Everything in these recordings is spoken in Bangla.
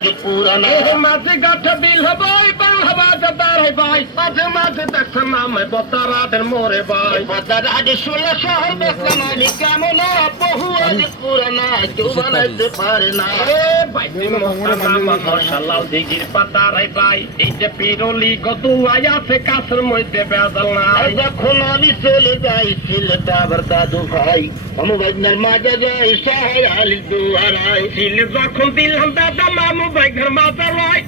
মাঝে গাঠা বিল হবাই বাংলা দাঁড়াই ভাই মাঝে মাঝে দেখছে নামে বতারাদের মোরে ভাই বতারাদের 16 শহর দেখলাম আমি কেমন বহু আজ পুরানা কেউ বানাইতে পারে না ভাই মশাল্লাহ দিঘির পাতারাই ভাই এই যে পিরলি গদুয়াই আছে কাছের মধ্যে বেজাল না যখন আমি চলে যাই সিলেটা আবার দাদু ভাই অনুবাদনার মাঝে যাই শহর আলি দুয়ারাই সিলে যখন দিলাম দাদা মামু বাইঘর মাথা রয়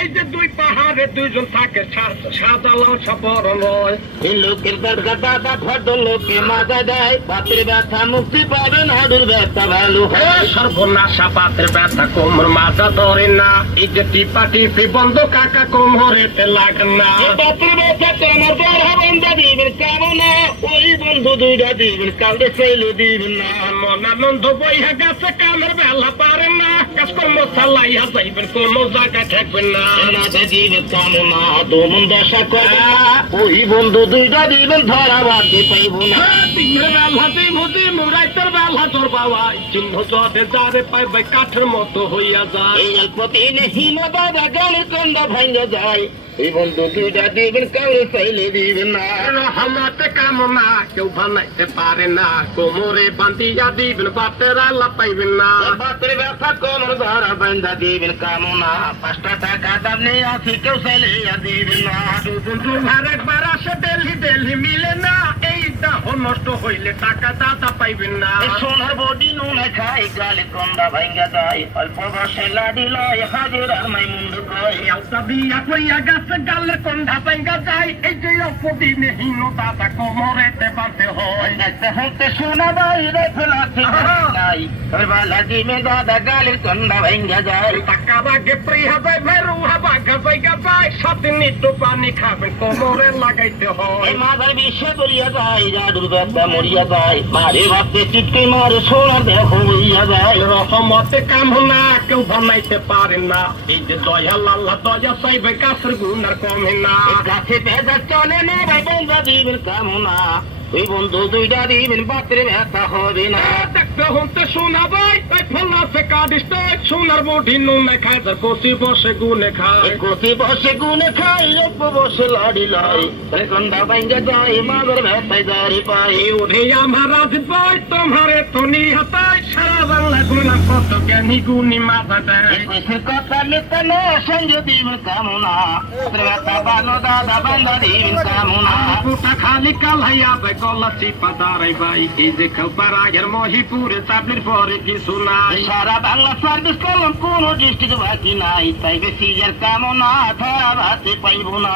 এই যে দুই পাহাড়ে দুইজন থাকে সাদা লঙ্কা বড় নয় এই লোকের দরগা দাদা ভদ্র লোকে মাজা দেয় বাতের ব্যথা মুক্তি পাবেন হাডুর ব্যথা ভালো হয় সর্বনাশা বাতের ব্যথা কোমর মাজা ধরে না এই যে টিপা টিপি বন্ধ কাকা কোমরেতে লাগে না বাতের ব্যথা কোমর ধরে বন্ধ দিবেন কেমন না ওই বন্ধু দুইটা দিবেন কাউকে ফেলে দিবেন না মনানন্দ বইয়া গেছে কামের বেলা পারেন না কাজ কর্ম চালাইয়া যাইবেন কোনো জায়গা থাকবেন না দিবেন কেমন না দমন দশা করে ওই বন্ধু দুইটা দিবেন ধরা বাকি পাইব না দিনের বেলা দিন হুদি মুরাইতের বেলা তোর বাবা চিহ্ন চটে যারে পাইবে কাঠের মতো হইয়া যায় এই প্রতিহীন দাদা গানের কন্দা ভাঙ্গা যায় এই বন্ধু দুইটা দিবেন কাউরে চাইলে দিবেন না রহমতে কামনা কেউ বানাইতে পারে না কোমরে বান্ধিয়া দিবেন বাতের আল্লাহ পাইবেন না বাতের ব্যথা কোমর ধরা বান্ধা দিবেন কামনা 5 টাকা দাম নেই আছি কেউ চাইলে দিবেন না বন্ধু আর একবার আসে ডেলি মিলে না এই দাহ নষ্ট হইলে টাকা দাদা পাইবেন না সোনার বডি নুন খাই গালে কন্দা ভাঙ্গা যায় অল্প বসে লাডি লয় হাজির আমায় মুন্ড কয় আলতা বিয়া কইয়া গাছে গালে কন্দা ভাঙ্গা যায় এই যে অপদিনে হীন দাদা কোমরেতে বাঁধতে হয় দেখতে হতে শোনা বাইরে ফেলাতে নাই বালা দিমে দাদা গালের কন্দা ভাঙ্গা যায় টাকা বাগে প্রিয়া ভাই ভেরু হাবা গাছাই গাছাই সাথে নিত্য পানি খাবেন কোমরে লাগাইতে হয় মাদার বিশ্বে বলিয়া যায় জাদুর ব্যথা মরিয়া যায় মারে ভাবতে চিটকে মারে সোনার দেহ হইয়া যায় রহমতে কামনা কেউ বানাইতে পারে না এই যে দয়াল আল্লাহ দয়া চাইবে কাছের গুণ আর কমে না গাছে ভেজা চলে না ভাই বন্ধা দিবেন কামনা ওই বন্ধু দুইটা দিবেন বাতের ব্যথা হবে না দেখতে হতে শোনা ভাই ওই ফলা সে কাটিস সোনার বডি নুনে খায় যার কষি বসে গুনে খায় কষি বসে গুনে খায় অল্প বসে লাড়ি লাই কন্দা ভাঙ্গা যায় মাদের ব্যথায় দাঁড়ি পাই ওরে আমার রাজ ভাই তোমারে তো নিহতায় সারা বাংলা গুলাম কত জ্ঞানী গুণী মাথা দেয় কথা লিখতে না সঙ্গে দিবেন কামনা ব্যথা ভালো দাদা বান্ধা দিবেন কামনা পুটা খালি কালাইয়া গলা চিপা দাঁড়াই ভাই এই যে খাপাড়াগের মহিপুরে চাপলির পরে কিছু নাই সারা বাংলা সার্ভিস করলাম কোন ডিস্ট্রিক্ট বাকি নাই তাই বেশি কামনা ধরা পাইব না।